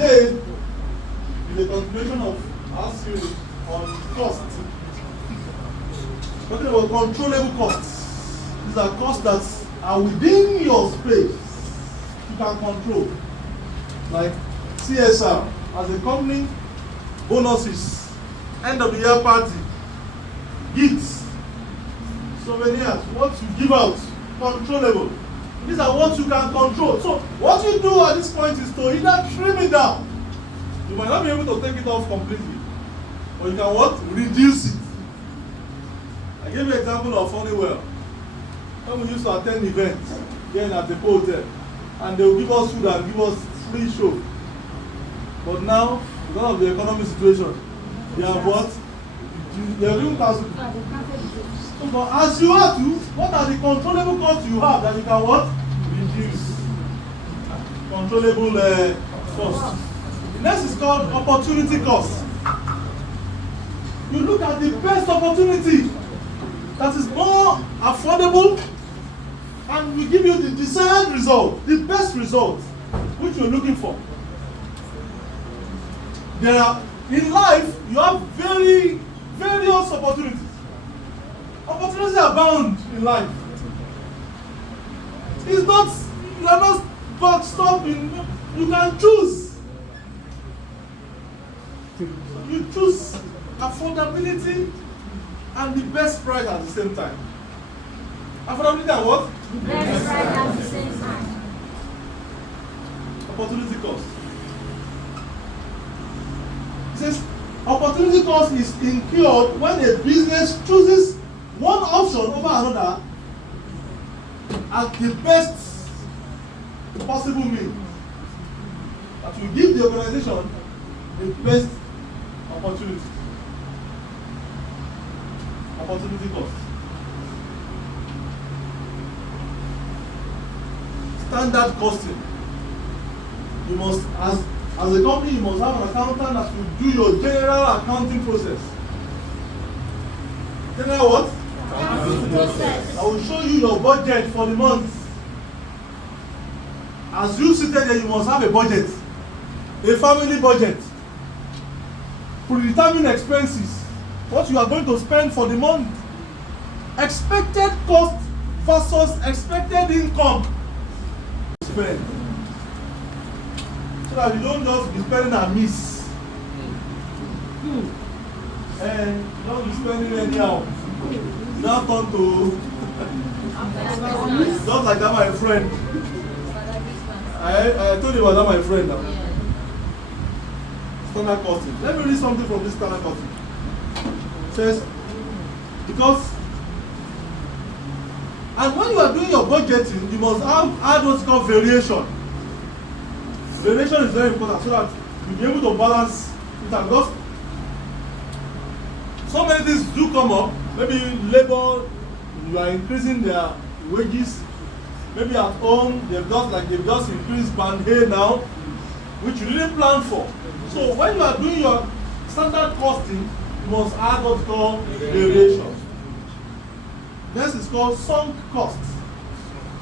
today is a continuation of our series on cost. Talking about controllable costs. These are costs that are within your space. You can control. Like CSR. As a company, bonuses, end of the year party, gifts, souvenirs, what you give out, controllable. These are what you can control. So what you do at this point is to either trim it down. You might not be able to take it off completely. Or you can what? Reduce it. I gave you an example of Honeywell. When we used to attend events here at the hotel, and they will give us food and give us free show. But now, because of the economic situation, they have what? They are doing cancel. But as you are to, what are the controllable costs you have that you can what? Reduce. Controllable costs. The next is called opportunity cost. You look at the best opportunity that is more affordable and will give you the desired result, the best result, which you're looking for. There are, in life, you have various opportunities. Opportunities abound in life. It's not, you are not boxed up in, you can choose. You choose affordability and the best price at the same time. Affordability and what? The best price at the same time. Opportunity cost. It says opportunity cost is incurred when a business chooses one option over another at the best possible means that will give the organization the best opportunity. Opportunity cost. Standard costing. You must, as a company, you must have an accountant that will do your general accounting process. General what? Process. I will show you your budget for the month. As you sit there, you must have a budget, a family budget, predetermined expenses, what you are going to spend for the month, expected cost versus expected income. Spend. So that you don't just be spending and miss. And you don't be spending anyhow. You don't turn to just like that my friend. I told you about that my friend now. Standard costing. Let me read something from this standard costing. It says, because, and when you are doing your budgeting, you must add what's called variation. Variation is very important so that you'll be able to balance it, and because so many things do come up. Maybe labor, you are increasing their wages. Maybe at home they've just increased band A now, which you didn't plan for. So when you are doing your standard costing, you must add what's called variation. This is called sunk cost.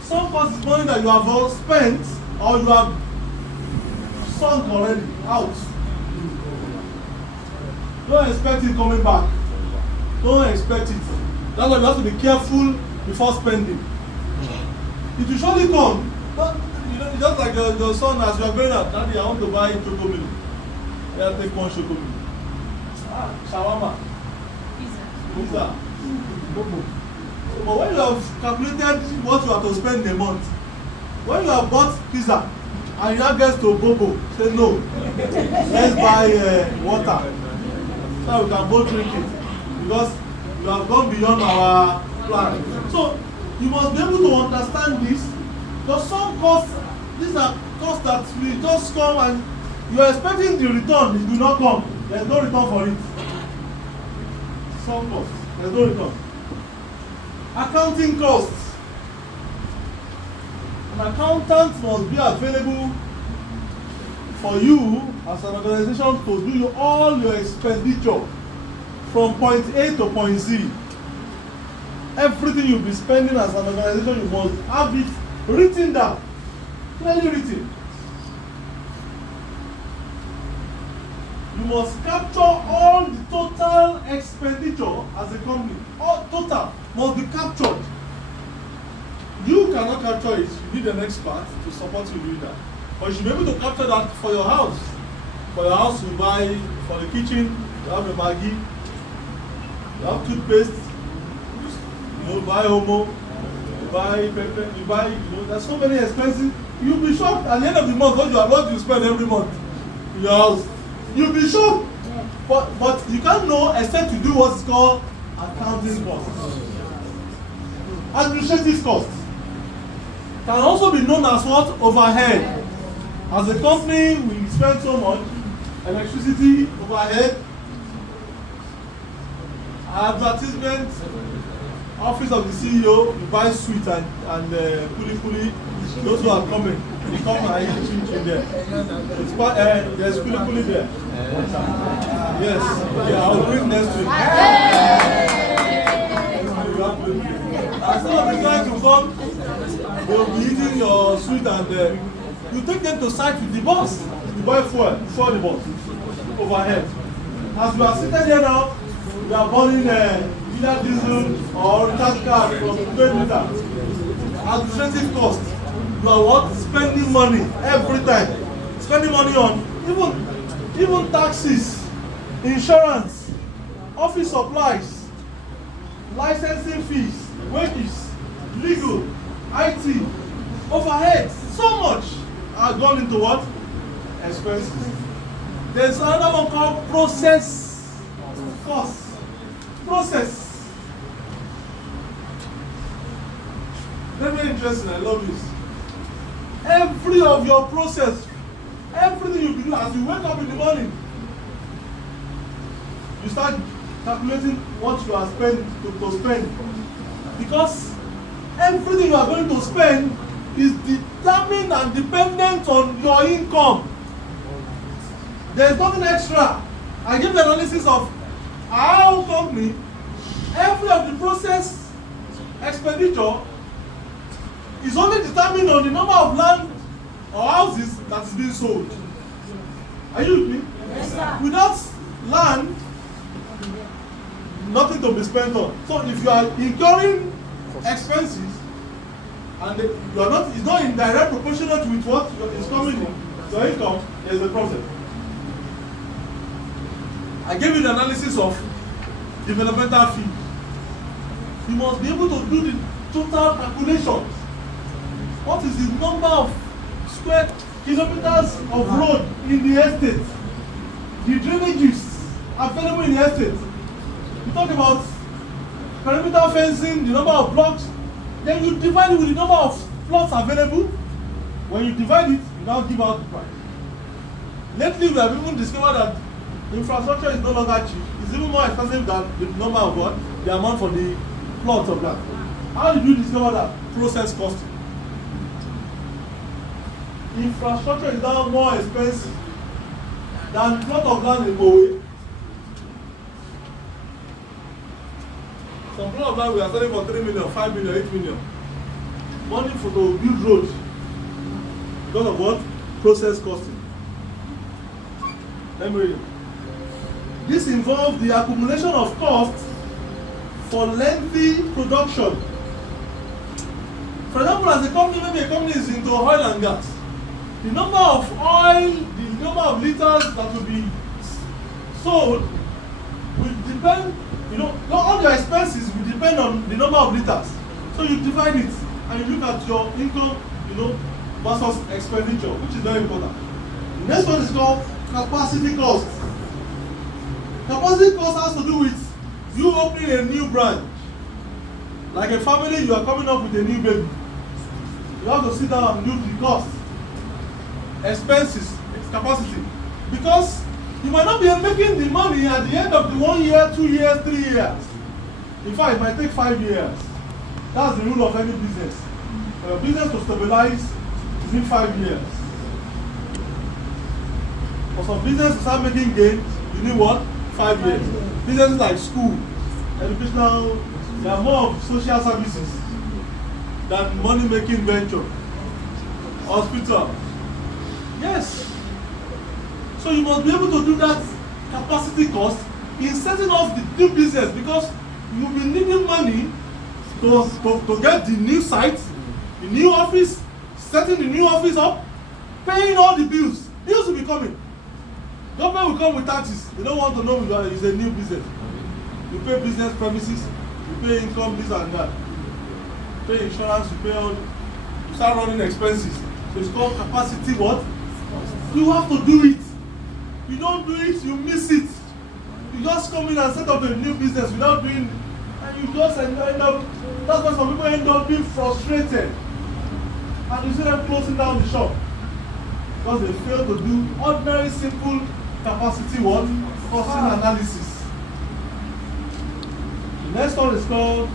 Sunk cost is money that you have all spent or you have sunk already out. Don't expect it coming back. Don't expect it. That's why you have to be careful before spending. It will surely come. But, you know, just like your son, as you are going out, Daddy, I want to buy choco milk. Yeah, take one choco milk. Shawarma. Pizza. But when you have calculated what you have to spend in a month, when you have bought pizza and you now get to Bobo, say no, let's buy water so we can both drink it because you have gone beyond our plan. So you must be able to understand this because some costs, these are costs that will just come and you are expecting the return, it will not come. There is no return for it. Some costs, there is no return. Accounting costs. An accountant must be available for you as an organization to do all your expenditure from point A to point Z. Everything you'll be spending as an organization, you must have it written down, clearly written. You must capture all the total expenditure as a company. All total must be captured. You cannot capture it. You need an expert to support you doing that. But you should be able to capture that for your house. For your house, you buy, for the kitchen, you have a Maggi, you have toothpaste, you buy Omo, you buy pepper, you buy, there's so many expenses. You'll be shocked at the end of the month what you spend every month in your house. You'll be shocked. But you can't know except you do what's called accounting costs. Administrative costs can also be known as what? Overhead. As a company, we spend so much. Electricity, overhead, advertisement, office of the CEO, you buy sweet and kuli. Those who are coming, they come and eat chin there. There's kuli there. Yes, yeah, I'll bring next week. As some of the guys will come, they'll be eating your sweet and you take them to site with the boss. You buy fuel the boss. Overhead. As we are sitting here now, we are burning either diesel or recharge card from 20 liters. Administrative cost. You are what? Spending money every time. Spending money on even taxes, insurance, office supplies, licensing fees, wages, legal, IT, overhead. So much are gone into what? Expenses. There's another one called process cost. Process. Very interesting, I love this. Every of your process, everything you do as you wake up in the morning, you start calculating what you are spending to spend. Because everything you are going to spend is determined and dependent on your income. There is nothing extra. I give the analysis of our company. Every of the process expenditure is only determined on the number of land or houses that is being sold. Are you with me? Yes, sir. Without land, nothing to be spent on. So if you are incurring expenses and you are not, it's not in direct proportionate with what is coming in your income, there is a problem. I gave you the analysis of developmental fee. You must be able to do the total calculation. What is the number of square kilometers of road in the estate? The drainages available in the estate. You talk about perimeter fencing, the number of blocks. Then you divide it with the number of plots available. When you divide it, you now give out the price. Lately, we have even discovered that infrastructure is no longer cheap. It's even more expensive than the number of what? The amount for the plot of land. How did you discover that? Process costing. Infrastructure is now more expensive than plot of land in Bowie. Some plot of land we are selling for 3 million, 5 million, 8 million. Money for to build roads. Because of what? Process costing. Let me read it. This involves the accumulation of costs for lengthy production. For example, as a company, maybe a company is into oil and gas. The number of oil, the number of liters that will be sold will depend, all your expenses will depend on the number of liters. So you divide it and you look at your income, versus expenditure, which is very important. The next one is called capacity cost. Capacity cost has to do with you opening a new branch. Like a family, you are coming up with a new baby. You have to sit down and do the cost. Expenses, capacity. Because you might not be making the money at the end of the 1 year, 2 years, 3 years. In fact, it might take 5 years. That's the rule of any business. For your business to stabilize, it needs 5 years. For some business to start making gains, you need what? 5 years. Businesses like school, educational, they are more of social services than money-making venture. Hospital. Yes. So you must be able to do that capacity cost in setting up the new business, because you'll be needing money to get the new site, the new office, setting the new office up, paying all the bills. Bills will be coming. Government will come with taxes. They don't want to know it's a new business. You pay business premises, you pay income, this and that. You pay insurance, you pay all. You start running expenses. So it's called capacity what? You have to do it. You don't do it, you miss it. You just come in and set up a new business without doing it. And you just end up, that's why some people end up being frustrated. And you see them closing down the shop. Because they fail to do ordinary simple capacity what? Costing analysis. The next one is called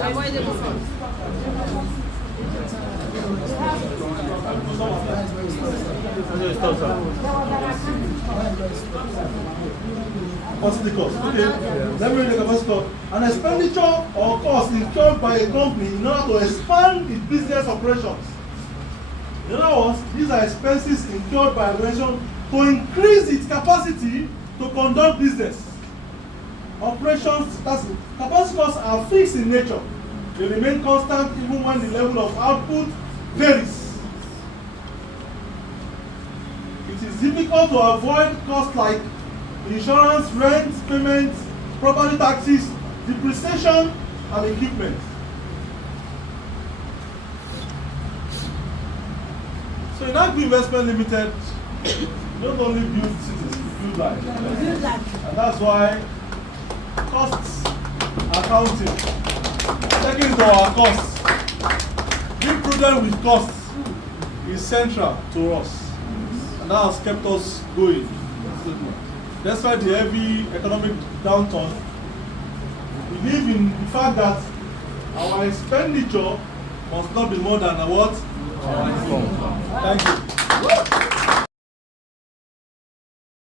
Avoidable cost. Capacity cost. Okay. Let me read the capacity cost. An expenditure or cost incurred by a company in order to expand its business operations. In other words, these are expenses incurred by an organization to increase its capacity to conduct business. Operations, that's it. Capacity costs are fixed in nature. They remain constant even when the level of output varies. It is difficult to avoid costs like insurance, rent, payment, property taxes, depreciation, and equipment. So in Agri Investment Limited, you don't only build cities, you build life. And that's why costs accounting, taking into our costs, being prudent with costs is central to us. And that has kept us going. Despite the heavy economic downturn, we believe in the fact that our expenditure must not be more than what? Our income. Thank you.